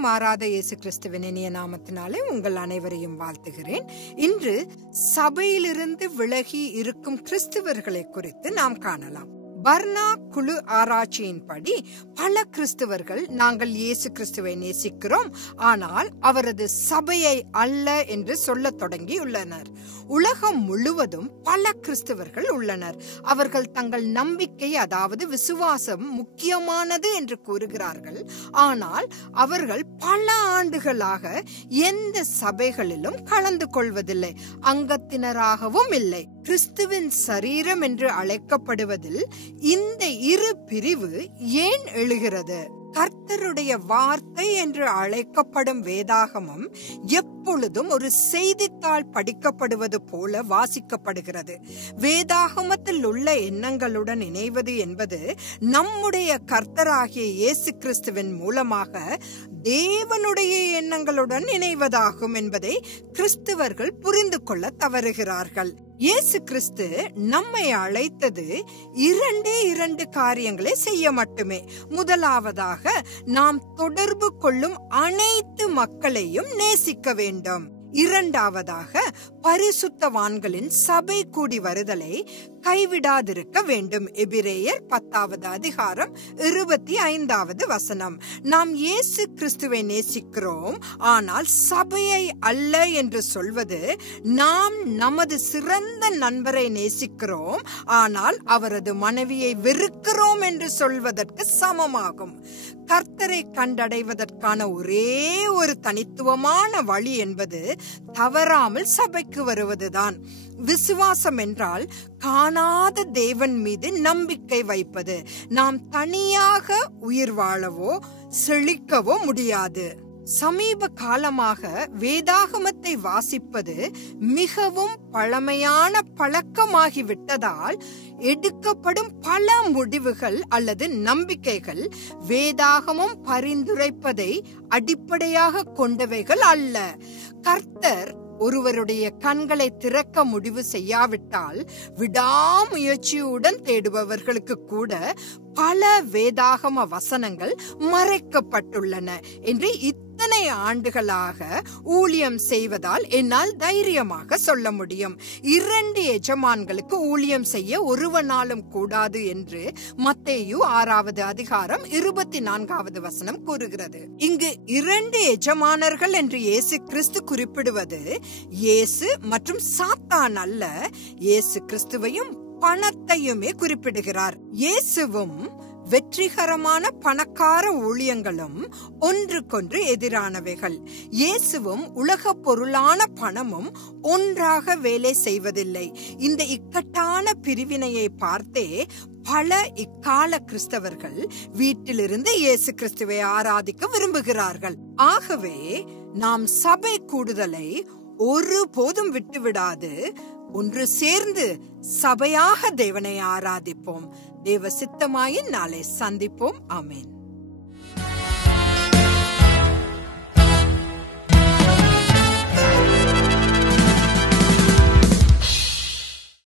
என்றும் மாறாத இயேசு கிறிஸ்துவின் இனிய நாமத்தினாலே உங்கள் அனைவரையும் வாழ்த்துகிறேன். இன்று சபையிலிருந்து விலகி இருக்கும் கிறிஸ்தவர்களை குறித்து நாம் காணலாம். பர்னா குழு ஆராய்ச்சியின்படி பல கிறிஸ்தவர்கள் நாங்கள் இயேசு கிறிஸ்துவை நேசிக்கிறோம், ஆனால் அவரது சபையை அல்ல என்று சொல்ல தொடங்கியுள்ளனர். உலகம் முழுவதும் பல கிறிஸ்தவர்கள் உள்ளனர். அவர்கள் தங்கள் நம்பிக்கை, அதாவது விசுவாசம் முக்கியமானது என்று கூறுகிறார்கள். ஆனால் அவர்கள் பல ஆண்டுகளாக எந்த சபைகளிலும் கலந்து கொள்வதில்லை, அங்கத்தினராகவும் இல்லை. கிறிஸ்துவின் சரீரம் என்று அழைக்கப்படுவதில் இந்த இரு பிரிவு ஏன் எழுகிறது? கர்த்தருடைய வார்த்தை என்று அழைக்கப்படும் வேதாகமம் எப்பொழுதும் ஒரு செய்தித்தாள் படிக்கப்படுவது போல வாசிக்கப்படுகிறது. வேதாகமத்தில் உள்ள எண்ணங்களுடன் இணைவது என்பது நம்முடைய கர்த்தராகிய இயேசு கிறிஸ்துவின் மூலமாக தேவனுடைய எண்ணங்களுடன் இணைவதாகும் என்பதை கிறிஸ்தவர்கள் புரிந்து கொள்ள தவறுகிறார்கள். இயேசு கிறிஸ்து நம்மை அழைத்தது இரண்டு காரியங்களை செய்ய மட்டுமே. முதலாவதாக, நாம் தொடர்பு கொள்ளும் அனைத்து மக்களையும் நேசிக்க வேண்டும். இரண்டாவதாக, பரிசுத்தவான்களின் சபை கூடி வருதலை கைவிடாதிருக்க வேண்டும். எபிரேயர் 10வது அதிகாரம் 25வது வசனம். நாம் இயேசு கிறிஸ்துவை நேசிக்கிறோம், ஆனால் சபையை அல்ல என்று சொல்வது நாம் நமது சிறந்த நண்பரை நேசிக்கிறோம், ஆனால் அவரது மனைவியை வெறுக்கிறோம் என்று சொல்வதற்கு சமமாகும். கர்த்தரை கண்டடைவதற்கான ஒரே ஒரு தனித்துவமான வழி என்பது தவறாமல் சபைக்கு வருவதுதான். விசுவாசம் என்றால் காணாத தேவன் மீது நம்பிக்கை வைப்பது. நாம் தனியாக உயிர் வாழவோ செழிக்கவோ முடியாது. சமீப காலமாக வேதாகமத்தை வாசிப்பது மிகவும் பழமையான பழக்கமாகிவிட்டதால் எடுக்கப்படும் பல முடிவுகள் அல்லது நம்பிக்கைகள் வேதாகமம் பரிந்துரைப்பதை அடிப்படையாக கொண்டவைகள் அல்ல. கர்த்தர் ஒருவருடைய கண்களை திறக்க முடிவு செய்யாவிட்டால் விடாமுயற்சியுடன் தேடுபவர்களுக்கு கூட பல வேதாகம வசனங்கள் மறைக்கப்பட்டுள்ளன என்று இத்தனை ஆண்டுகளாக ஊழியம் செய்வதால் என்னால் தைரியமாக சொல்ல முடியும். 2 எஜமான்களுக்கு ஊழியம் செய்ய ஒருவனாலும் கூடாது என்று மத்தேயு 6வது அதிகாரம் 24வது வசனம் கூறுகிறது. இங்கு 2 எஜமானர்கள் என்று இயேசு கிறிஸ்து குறிப்பிடுவது இயேசு மற்றும் சாத்தான் அல்ல, இயேசு கிறிஸ்துவையும் பணத்தையுமே குறிப்பிடுகிறார். இயேசுவும் வெற்றிகரமான பணக்கார ஊழியங்களும் ஒன்றுக்கொன்று எதிரானவைகள். இயேசுவும் உலக பொருளான பணமும் ஒன்றாக வேலை செய்வதில்லை. இந்த இக்கட்டான பிரிவினையை பார்த்தே பல இக்கால கிறிஸ்தவர்கள் வீட்டிலிருந்து இயேசு கிறிஸ்துவை ஆராதிக்க விரும்புகிறார்கள். ஆகவே நாம் சபை கூடுதலை ஒருபோதும் விட்டுவிடாது ஒன்று சேர்ந்து சபையாக தேவனை ஆராதிப்போம். தேவ சித்தமாயின் நாளை சந்திப்போம். ஆமென்.